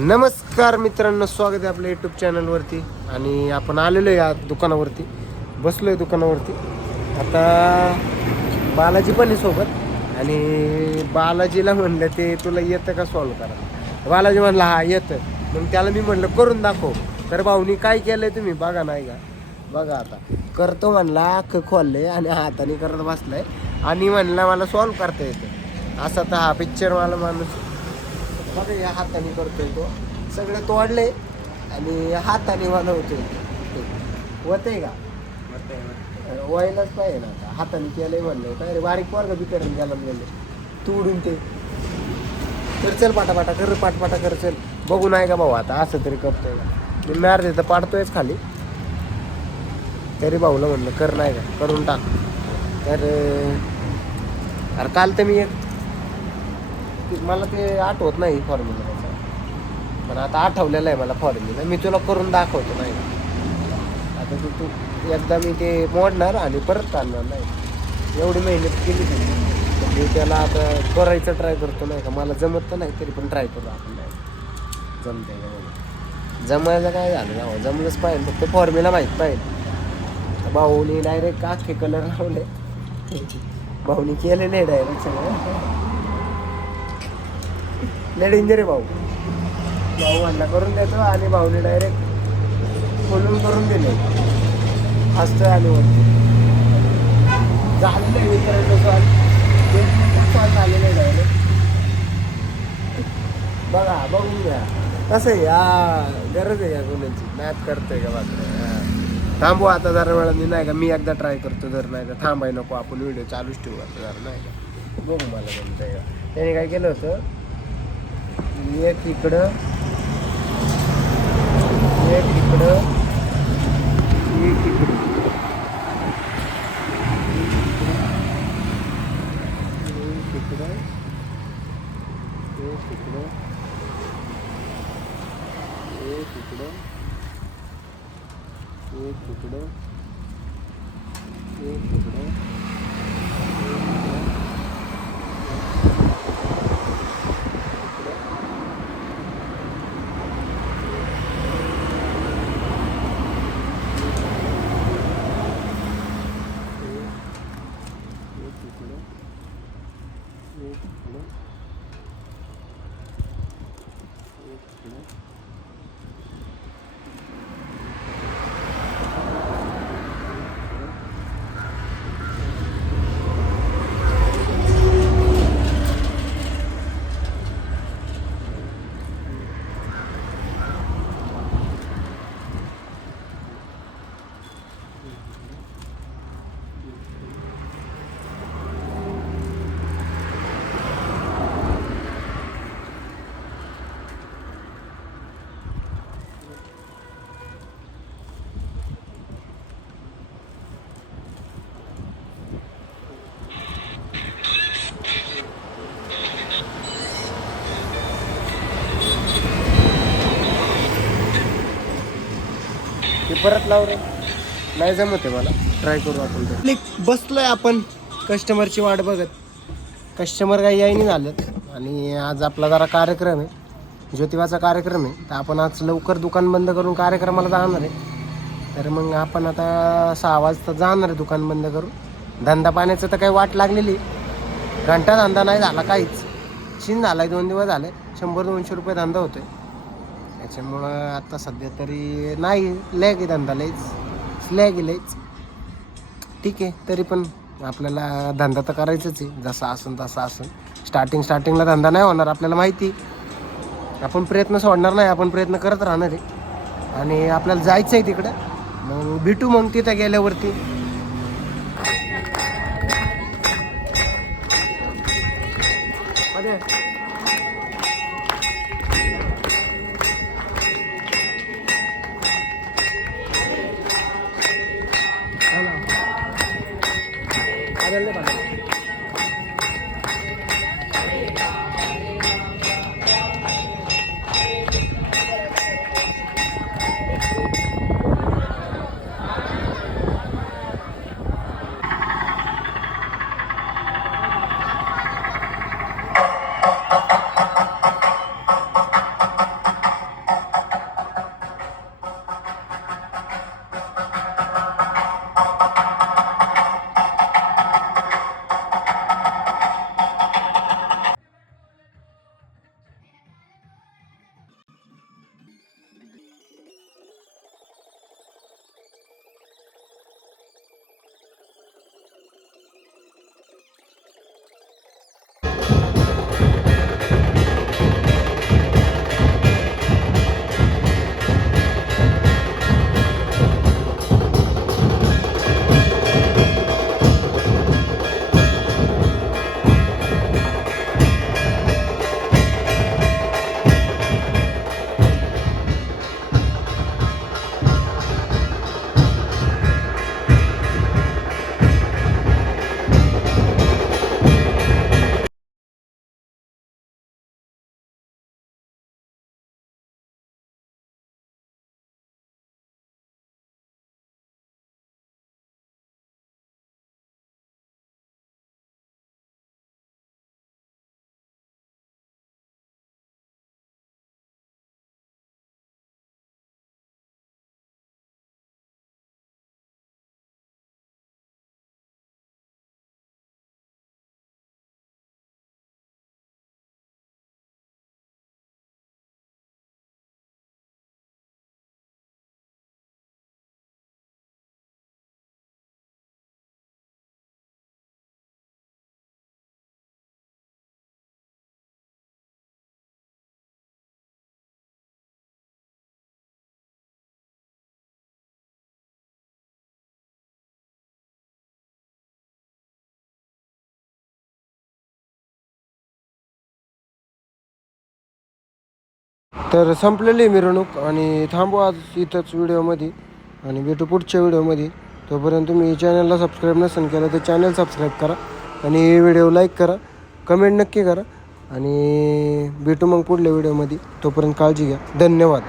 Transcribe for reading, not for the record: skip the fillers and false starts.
नमस्कार मित्रांनो, स्वागत आहे आपल्या यूट्यूब चॅनलवरती. आणि आपण आलेलो आहे या दुकानावरती, बसलो आहे दुकानावरती. आता बालाजी पण आहे सोबत. आणि बालाजीला म्हणलं ते तुला येतं का सॉल्व करायला. बालाजी म्हणला हा येतं. मग त्याला मी म्हणलं करून दाखव. तर भाऊनी काय केलं आहे तुम्ही बघा, नाही का बघा. आता करतो म्हणला, अख्खं खोलले आणि हाताने करत बसलाय आणि म्हणला मला सॉल्व करता येतं. असा तर हा पिक्चरवाला माणूस बघा. या हाताने करतोय तो, सगळे तोडले आणि हाताने वाजवतोय. होतंय का? व्हायलाच पाहिजे ना. आता हाताने केलंय म्हणलं काय रे, बारीक पोरगा बिचारून गेला गेले तोडून ते. तर चल पाटापाटा कर, पाटपाटा कर, चल बघू. नाही का भाऊ आता असं तरी करतोय का. मी मारते तर पाडतोयच खाली. तरी भाऊला म्हणलं कर, नाही का करून टाक. तर अरे काल तर मी एक, मला ते आठवत नाही फॉर्म्युला त्याचा, पण आता आठवलेलं आहे मला फॉर्म्युला. मी तुला करून दाखवतो. नाही आता तू एकदा मी ते मोडणार आणि परत काढणार. नाही एवढी मेहनत केली मी त्याला, आता करायचं ट्राय करतो. नाही का मला जमत तर नाही तरी पण ट्राय करू आपण. नाही जमते का जमायला काय झालं ना, जमलंच पाहिजे. फक्त फॉर्म्युला माहीत पाहिजे. भाऊनी डायरेक्ट अख्खे कलर लावले. भाऊनी केलेले आहे डायरेक्ट सगळं. लय डेंजर आहे भाऊ. भाऊ म्हणला करून देतो आणि भाऊने डायरेक्ट खोलून करून दिले. हसतोय आणि वरती झालेलं आहे विचारायचं सॉल्व झालेलं आहे डायरेक्ट. बघा बघून घ्या कसं आहे. गरज आहे का कोणाची मॅथ करतोय का बाकी. थांबू आता जरा वेळाने. नाही का मी एकदा ट्राय करतो. जर नाही का थांबाय नको, आपण व्हिडिओ चालूच ठेवू आता जरा. नाही का बघू मला जमतंय का. त्याने काय केलं होतं, एक इकडं एक इकडं एक इकडं एक इकडं एक इकडं एक इकडं एक इकडं एक इकडं परत लाव रे. नाही जमत आहे मला. ट्राय करू आपण. बसलोय आपण कस्टमरची वाट बघत. कस्टमर काही यायनी झालं. आणि आज आपला जरा कार्यक्रम आहे, ज्योतिबाचा कार्यक्रम आहे. तर आपण आज लवकर दुकान बंद करून कार्यक्रमाला जाणार आहे. तर मग आपण आता 6 वाजता जाणार आहे दुकान बंद करून. धंदा पाण्याचं तर काही वाट लागलेली, घंटा धंदा नाही झाला काहीच. शिन झाला 2 दिवस झाले. 100-200 रुपये धंदा होतोय. त्याच्यामुळं आता सध्या तरी नाही. लॅग आहे धंदा, लयच स्लॅग आहे लयच. ठीक आहे, तरी पण आपल्याला धंदा तर करायचंच आहे. जसा असन तसा असन. स्टार्टिंगला धंदा नाही होणार आपल्याला माहिती. आपण प्रयत्न सोडणार नाही, आपण प्रयत्न करत राहणार आहे. आणि आपल्याला जायचं आहे तिकडं. मग भेटू मग तिथं गेल्यावरती. तर संपलेली आहे मिरवणूक आणि थांबू आज इथंच व्हिडिओमध्ये आणि भेटू पुढच्या व्हिडिओमध्ये. तोपर्यंत तुम्ही चॅनलला सबस्क्राईब नसेल केलं तर चॅनल सबस्क्राईब करा आणि व्हिडिओ लाईक करा, कमेंट नक्की करा आणि भेटू मग पुढल्या व्हिडिओमध्ये. तोपर्यंत काळजी घ्या. धन्यवाद.